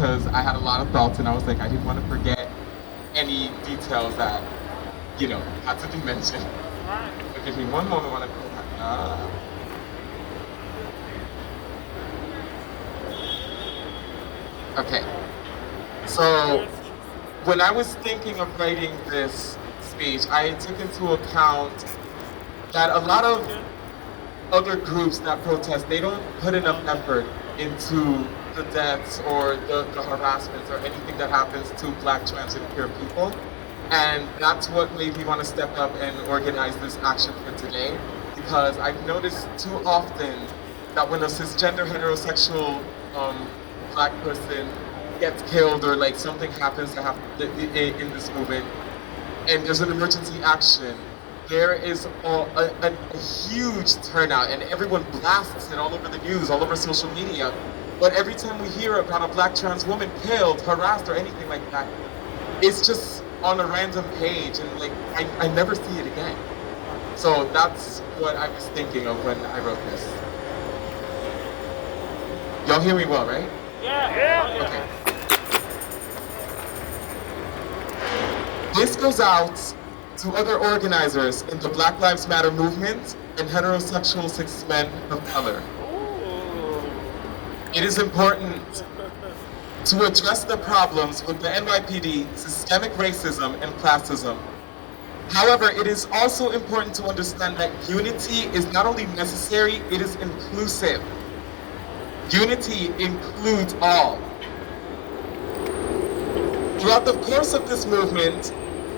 because I had a lot of thoughts and I was like, I didn't want to forget any details that, had to be mentioned. But give me one moment while I pull that up. Okay, so when I was thinking of writing this speech, I took into account that a lot of other groups that protest, they don't put enough effort into the deaths or the harassment or anything that happens to Black, trans, and queer people. And that's what made me want to step up and organize this action for today, because I've noticed too often that when a cisgender heterosexual Black person gets killed or like something happens to happen in this movement, and there's an emergency action, there is a huge turnout, and everyone blasts it all over the news, all over social media. But every time we hear about a Black trans woman killed, harassed, or anything like that, it's just on a random page, and like I never see it again. So that's what I was thinking of when I wrote this. Y'all hear me well, right? Yeah. Okay. This goes out to other organizers in the Black Lives Matter movement and heterosexual cis men of color. It is important to address the problems with the NYPD, systemic racism, and classism. However, it is also important to understand that unity is not only necessary, it is inclusive. Unity includes all. Throughout the course of this movement,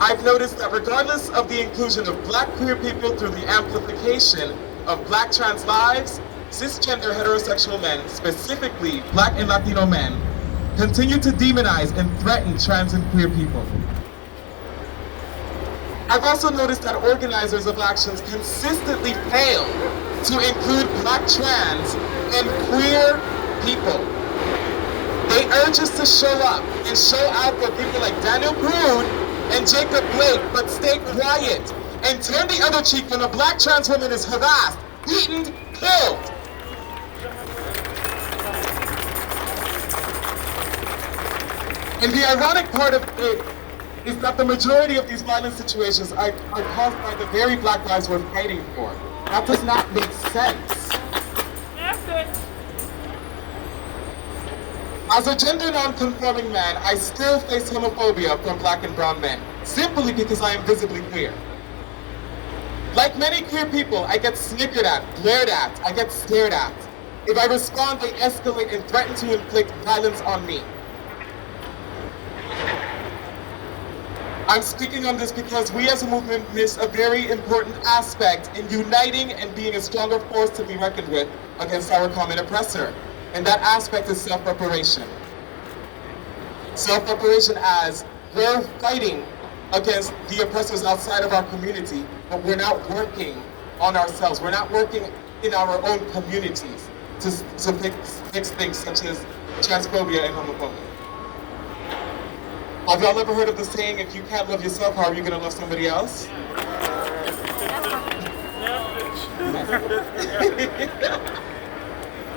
I've noticed that regardless of the inclusion of Black queer people through the amplification of Black trans lives, cisgender heterosexual men, specifically Black and Latino men, continue to demonize and threaten trans and queer people. I've also noticed that organizers of actions consistently fail to include Black trans and queer people. They urge us to show up and show out for people like Daniel Prude and Jacob Blake, but stay quiet and turn the other cheek when a Black trans woman is harassed, beaten, killed. And the ironic part of it is that the majority of these violent situations are caused by the very Black lives we're fighting for. That does not make sense. As a gender non-conforming man, I still face homophobia from Black and brown men, simply because I am visibly queer. Like many queer people, I get snickered at, glared at, I get stared at. If I respond, they escalate and threaten to inflict violence on me. I'm speaking on this because we as a movement miss a very important aspect in uniting and being a stronger force to be reckoned with against our common oppressor. And that aspect is self-reparation. Self-reparation as we're fighting against the oppressors outside of our community, but we're not working on ourselves. We're not working in our own communities to fix things such as transphobia and homophobia. Have y'all ever heard of the saying, if you can't love yourself, how are you gonna love somebody else?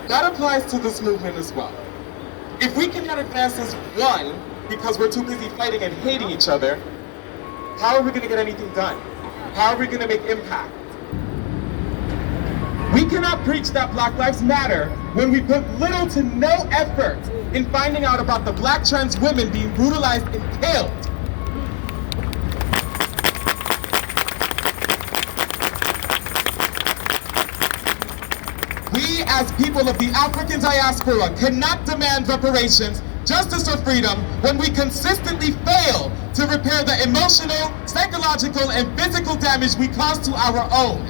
That applies to this movement as well. If we cannot advance as one because we're too busy fighting and hating each other, how are we gonna get anything done? How are we gonna make impact? We cannot preach that Black Lives Matter when we put little to no effort in finding out about the Black trans women being brutalized and killed. We, as people of the African diaspora, cannot demand reparations, justice, or freedom when we consistently fail to repair the emotional, psychological, and physical damage we cause to our own.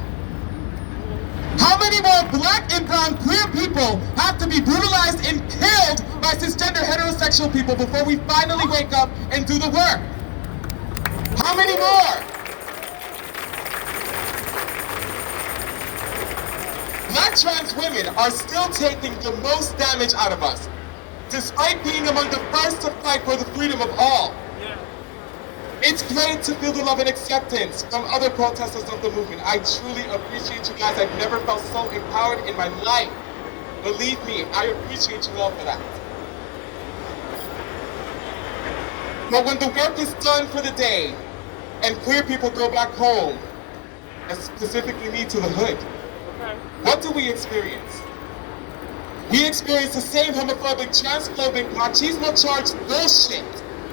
How many more Black and brown queer people have to be brutalized and killed by cisgender heterosexual people before we finally wake up and do the work? How many more? Black trans women are still taking the most damage out of us, despite being among the first to fight for the freedom of all. It's great to feel the love and acceptance from other protesters of the movement. I truly appreciate you guys. I've never felt so empowered in my life. Believe me, I appreciate you all for that. But when the work is done for the day and queer people go back home, and specifically me to the hood, what do we experience? We experience the same homophobic, transphobic, machismo-charged bullshit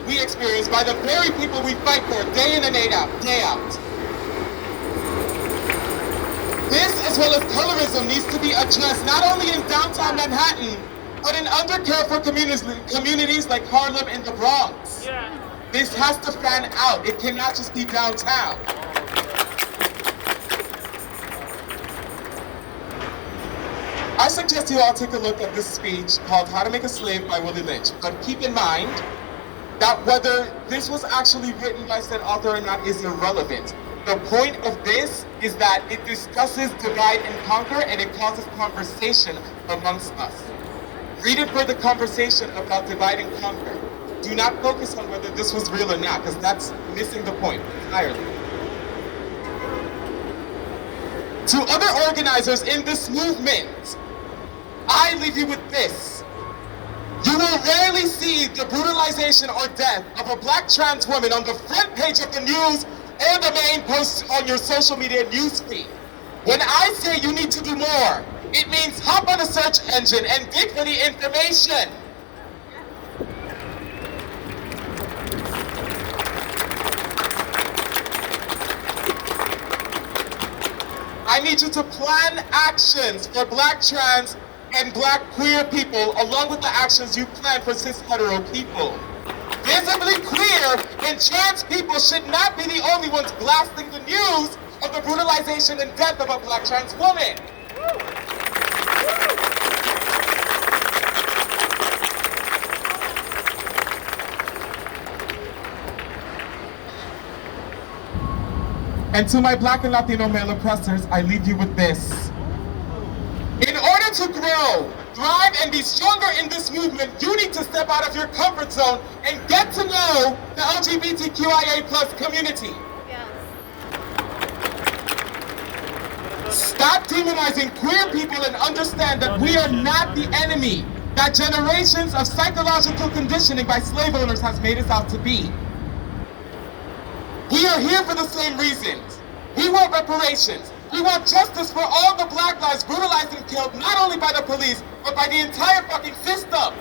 we experience by the very people we fight for day in and day out. This, as well as colorism, needs to be addressed not only in downtown Manhattan, but in undercared communities like Harlem and the Bronx. Yeah. This has to fan out. It cannot just be downtown. I suggest you all take a look at this speech called How to Make a Slave by Willie Lynch. But keep in mind that whether this was actually written by said author or not is irrelevant. The point of this is that it discusses divide and conquer, and it causes conversation amongst us. Read it for the conversation about divide and conquer. Do not focus on whether this was real or not, because that's missing the point entirely. To other organizers in this movement, I leave you with this. You will rarely see the brutalization or death of a black trans woman on the front page of the news or the main post on your social media newsfeed. When I say you need to do more, it means hop on a search engine and dig for the information. I need you to plan actions for black trans and black queer people, along with the actions you plan for cis hetero people. Visibly queer and trans people should not be the only ones blasting the news of the brutalization and death of a black trans woman. And to my black and Latino male oppressors, I leave you with this. In order to grow, thrive, and be stronger in this movement, you need to step out of your comfort zone and get to know the LGBTQIA+ community. Yes. Stop demonizing queer people and understand that we are not the enemy that generations of psychological conditioning by slave owners has made us out to be. We are here for the same reasons. We want reparations. We want justice for all the black lives brutalized and killed, not only by the police, but by the entire fucking system.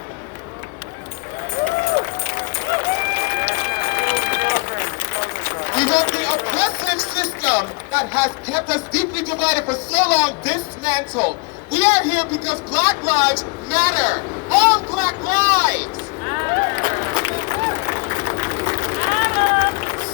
We want the oppressive system that has kept us deeply divided for so long dismantled. We are here because black lives matter. All black lives.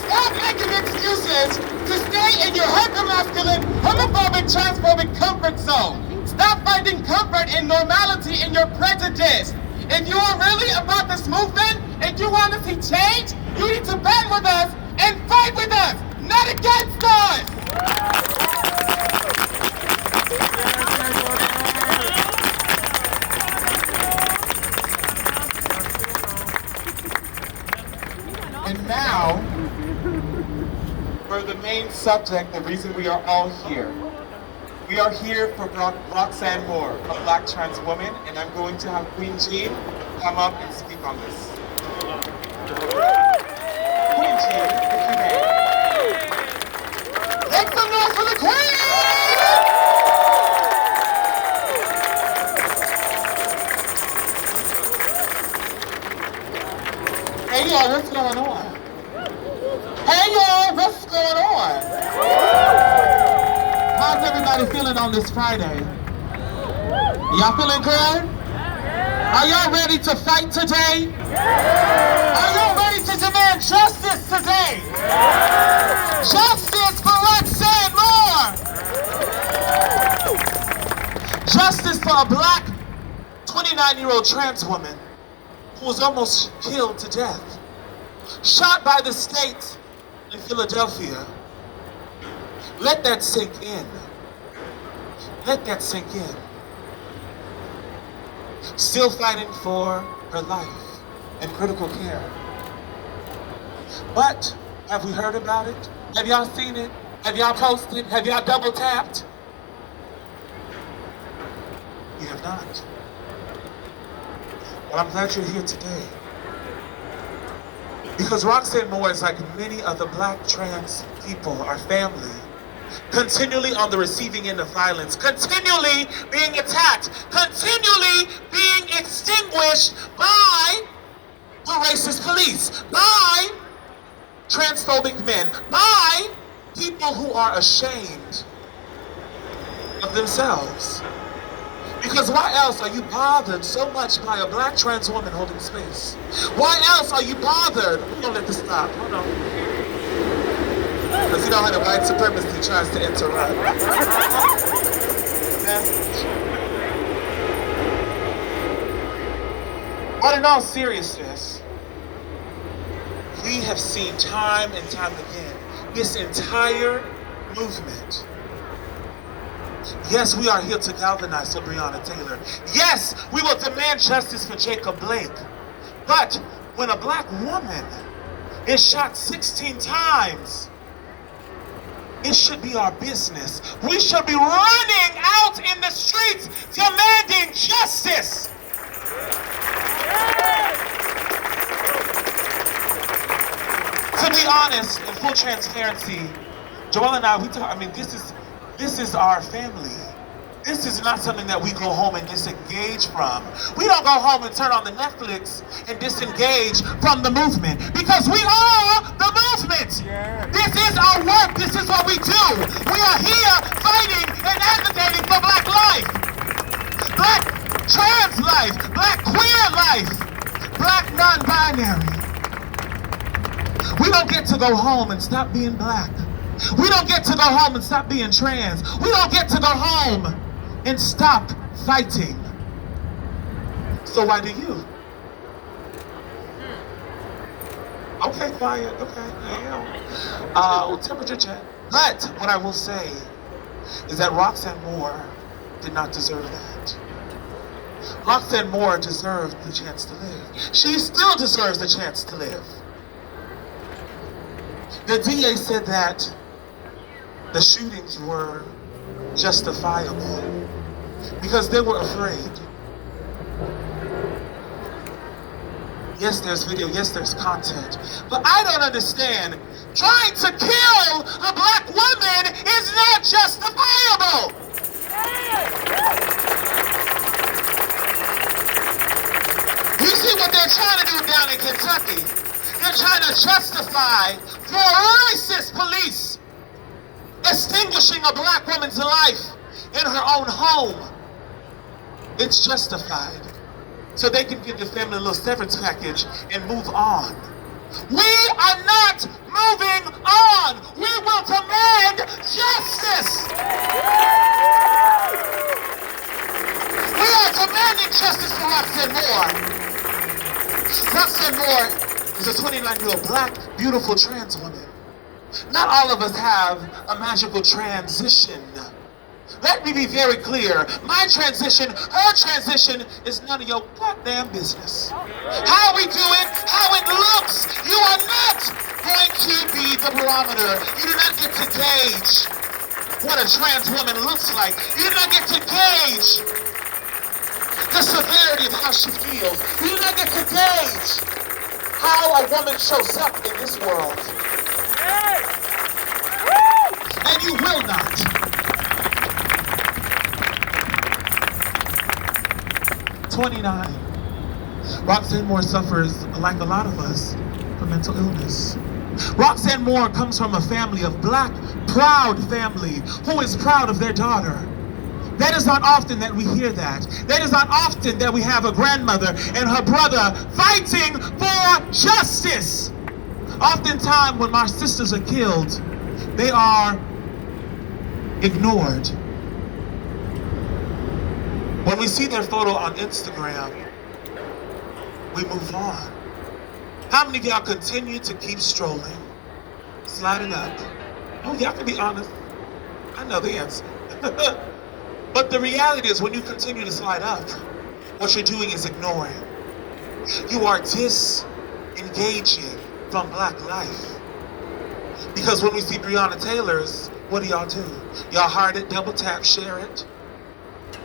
Stop making excuses to stay in your hypermasculine, homophobic, transphobic comfort zone. Stop finding comfort in normality in your prejudice. If you are really about this movement and you want to see change, you need to band with us and fight with us, not against us. And now, for the main subject, the reason we are all here. We are here for Roxanne Moore, a black trans woman, and I'm going to have Queen Jean come up and speak on this. Queen Jean, if you may. Make some noise for the Queen! Hey y'all, what's going on? Hey y'all, what's going on? How's everybody feeling on this Friday? Y'all feeling good? Are y'all ready to fight today? Are y'all ready to demand justice today? Justice for Roxanne Moore! Justice for a black 29-year-old trans woman who was almost killed to death. Shot by the state in Philadelphia. Let that sink in. Let that sink in. Still fighting for her life and critical care. But have we heard about it? Have y'all seen it? Have y'all posted? Have y'all double tapped? You have not. But I'm glad you're here today. Because Roxanne Moore is like many other black trans people, our family, continually on the receiving end of violence, continually being attacked, continually being extinguished by the racist police, by transphobic men, by people who are ashamed of themselves. Because why else are you bothered so much by a black trans woman holding space? Why else are you bothered? We're gonna let this stop. Hold on. Because you know how the white supremacy tries to interrupt. But in all seriousness, we have seen time and time again this entire movement. Yes, we are here to galvanize for Breonna Taylor. Yes, we will demand justice for Jacob Blake. But when a black woman is shot 16 times, it should be our business. We should be running out in the streets demanding justice. To be honest, in full transparency, Joelle and I, this is our family. This is not something that we go home and disengage from. We don't go home and turn on the Netflix and disengage from the movement, because we are the movement. Yeah. This is our work. This is what we do. We are here fighting and advocating for black life, black trans life, black queer life, black non-binary. We don't get to go home and stop being black. We don't get to go home and stop being trans. We don't get to go home and stop fighting. So why do you? Okay, quiet. Okay, damn. Temperature check. But what I will say is that Roxanne Moore did not deserve that. Roxanne Moore deserved the chance to live. She still deserves the chance to live. The DA said that the shootings were justifiable because they were afraid. Yes, there's video, yes, there's content, but I don't understand. Trying to kill a black woman is not justifiable. You see what they're trying to do down in Kentucky? They're trying to justify for racist police extinguishing a black woman's life in her own home. It's justified. So they can give the family a little severance package and move on. We are not moving on. We will demand justice. We are demanding justice for Roxanne Moore. Roxanne Moore is a 29-year-old black, beautiful trans woman. Not all of us have a magical transition. Let me be very clear. My transition, her transition, is none of your goddamn business. How we do it, how it looks, you are not going to be the barometer. You do not get to gauge what a trans woman looks like. You do not get to gauge the severity of how she feels. You do not get to gauge how a woman shows up in this world. And you will not. 29. Roxanne Moore suffers, like a lot of us, from mental illness. Roxanne Moore comes from a family of black, proud family who is proud of their daughter. That is not often that we hear that. That is not often that we have a grandmother and her brother fighting for justice. Oftentimes when our sisters are killed, they are ignored. When we see their photo on Instagram, we move on. How many of y'all continue to keep strolling, sliding up? Oh, y'all can be honest. I know the answer. But the reality is, when you continue to slide up, what you're doing is ignoring. You are disengaging from black life. Because when we see Breonna Taylor's, what do y'all do? Y'all heart it, double tap, share it.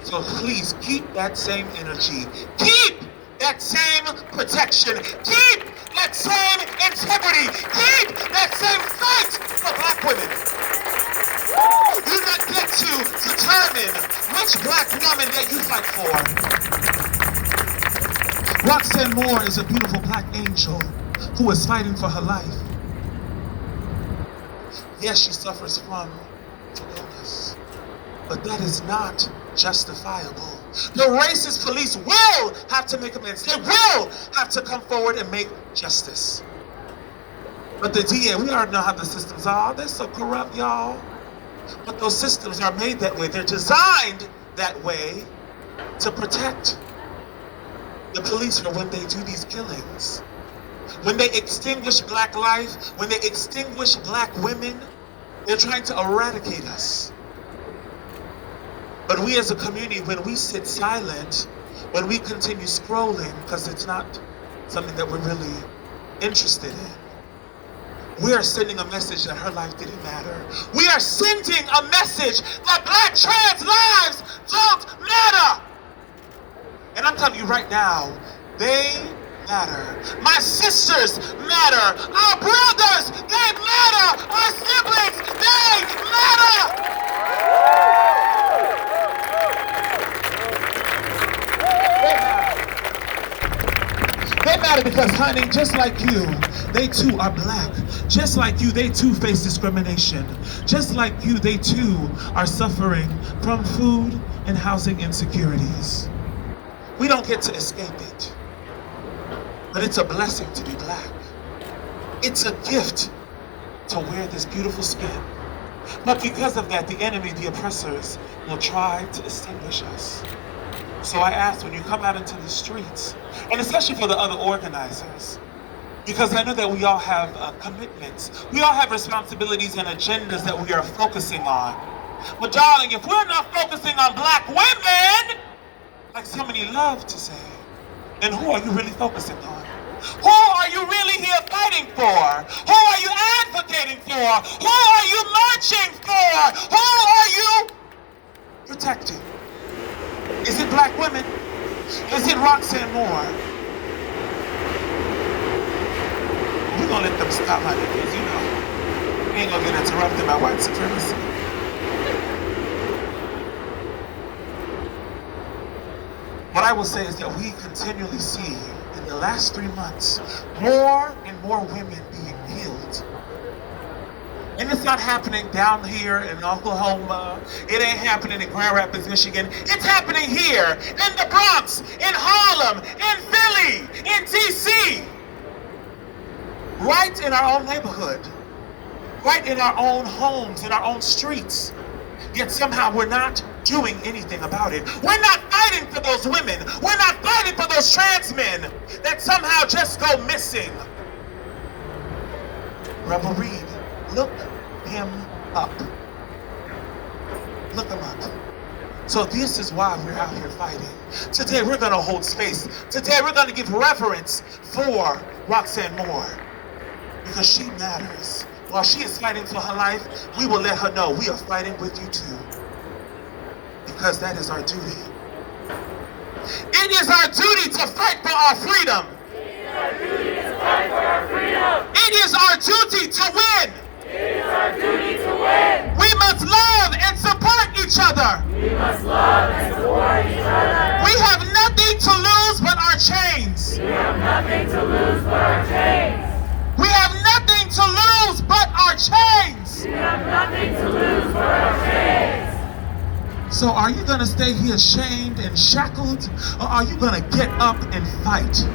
So please keep that same energy. Keep that same protection. Keep that same integrity. Keep that same fight for black women. You not get to determine which black woman that you fight for. Roxanne Moore is a beautiful black angel who is fighting for her life. Yes, she suffers from illness, but that is not justifiable. The racist police will have to make amends. They will have to come forward and make justice. But the DA, we already know how the systems are. They're so corrupt, y'all. But those systems are made that way. They're designed that way to protect the police for when they do these killings. When they extinguish black life, when they extinguish black women, they're trying to eradicate us. But we as a community, when we sit silent, when we continue scrolling, because it's not something that we're really interested in, we are sending a message that her life didn't matter. We are sending a message that black trans lives don't matter. And I'm telling you right now, they matter. My sisters matter. Our brothers, they matter. Our siblings, they matter. They matter because, honey, just like you, they too are black. Just like you, they too face discrimination. Just like you, they too are suffering from food and housing insecurities. We don't get to escape it. But it's a blessing to be black. It's a gift to wear this beautiful skin. But because of that, the enemy, the oppressors, will try to extinguish us. So I ask, when you come out into the streets, and especially for the other organizers, because I know that we all have commitments. We all have responsibilities and agendas that we are focusing on. But darling, if we're not focusing on black women, like so many love to say, then who are you really focusing on? Who are you really here fighting for? Who are you advocating for? Who are you marching for? Who are you protecting? Is it black women? Is it Roxanne Moore? We're gonna let them stop, honey, because you know, we ain't gonna get interrupted by white supremacy. What I will say is that we continually see in the last 3 months more and more women being healed. And it's not happening down here in Oklahoma. It ain't happening in Grand Rapids, Michigan. It's happening here in the Bronx, in Harlem, in Philly, in DC. Right in our own neighborhood. Right in our own homes, in our own streets. Yet somehow we're not doing anything about it. We're not fighting for those women. We're not fighting for those trans men that somehow just go missing. Rebel Reed, look him up. Look him up. So this is why we're out here fighting. Today we're gonna hold space. Today we're gonna give reverence for Roxanne Moore. Because she matters. While she is fighting for her life, we will let her know we are fighting with you too. Because that is our duty. It is our duty to fight for our freedom. It is our duty to fight for our freedom. It is our duty to win. It is our duty to win. We must love and support each other. We must love and support each other. We have nothing to lose but our chains. We have nothing to lose but our chains. We have nothing to lose but our chains. We have nothing to lose but our chains. So are you going to stay here shamed and shackled, or are you going to get up and fight?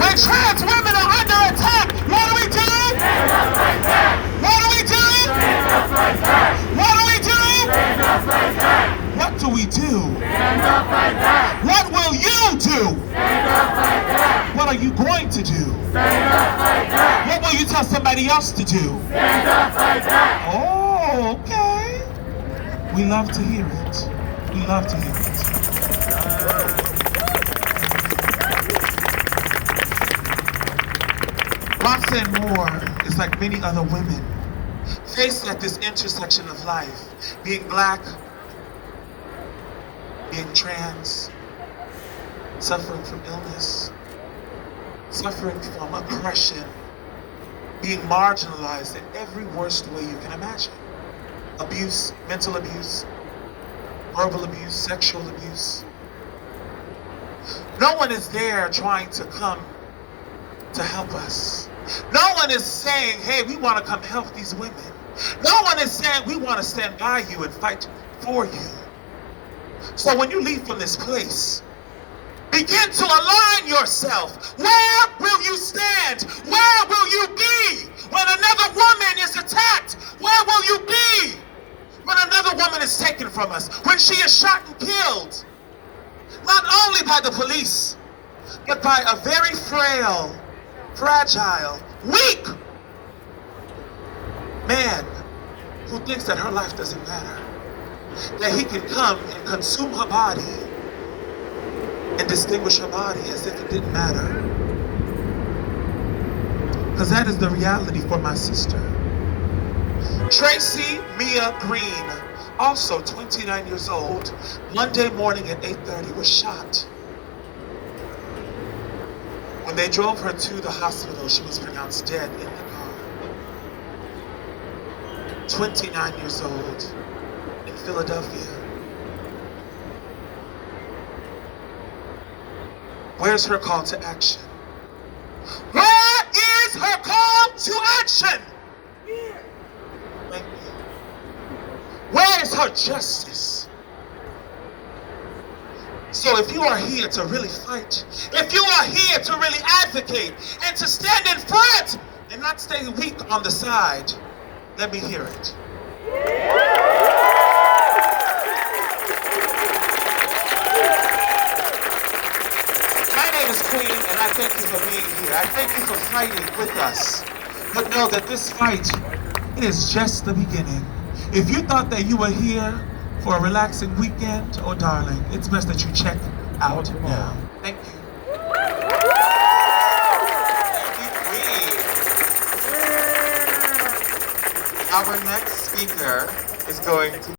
When trans women are under attack, what do we do? Stand up, fight back. What do we do? Stand up, fight back. What do we do? Stand up, fight back. What do we do? Stand up, fight back. What will you do? Stand up, fight back. What are you going to do? Stand up, fight back. What will you tell somebody else to do? Stand up, fight back. Oh, okay. We love to hear it. We love to hear it. Roxanne Moore is like many other women, faced at this intersection of life, being black, being trans, suffering from illness. suffering from oppression, being marginalized in every worst way you can imagine. Abuse, mental abuse, verbal abuse, sexual abuse. No one is there trying to come to help us. No one is saying, hey, we want to come help these women. No one is saying, we want to stand by you and fight for you. So when you leave from this place, begin to align yourself. Where will you stand? Where will you be when another woman is attacked? Where will you be when another woman is taken from us? When she is shot and killed? Not only by the police, but by a very frail, fragile, weak man who thinks that her life doesn't matter. That he can come and consume her body and distinguish her body as if it didn't matter. Because that is the reality for my sister. Tracy Mia Green, also 29 years old, Monday morning at 8:30 was shot. When they drove her to the hospital, she was pronounced dead in the car. 29 years old in Philadelphia. Where's her call to action? Where is her call to action? Thank you. Where is her justice? So if you are here to really fight, if you are here to really advocate and to stand in front and not stay weak on the side, let me hear it. My name is Queen, and I thank you for being here. I thank you for fighting with us. But know that this fight is just the beginning. If you thought that you were here for a relaxing weekend, oh darling, it's best that you check out now. Thank you. Our next speaker is going to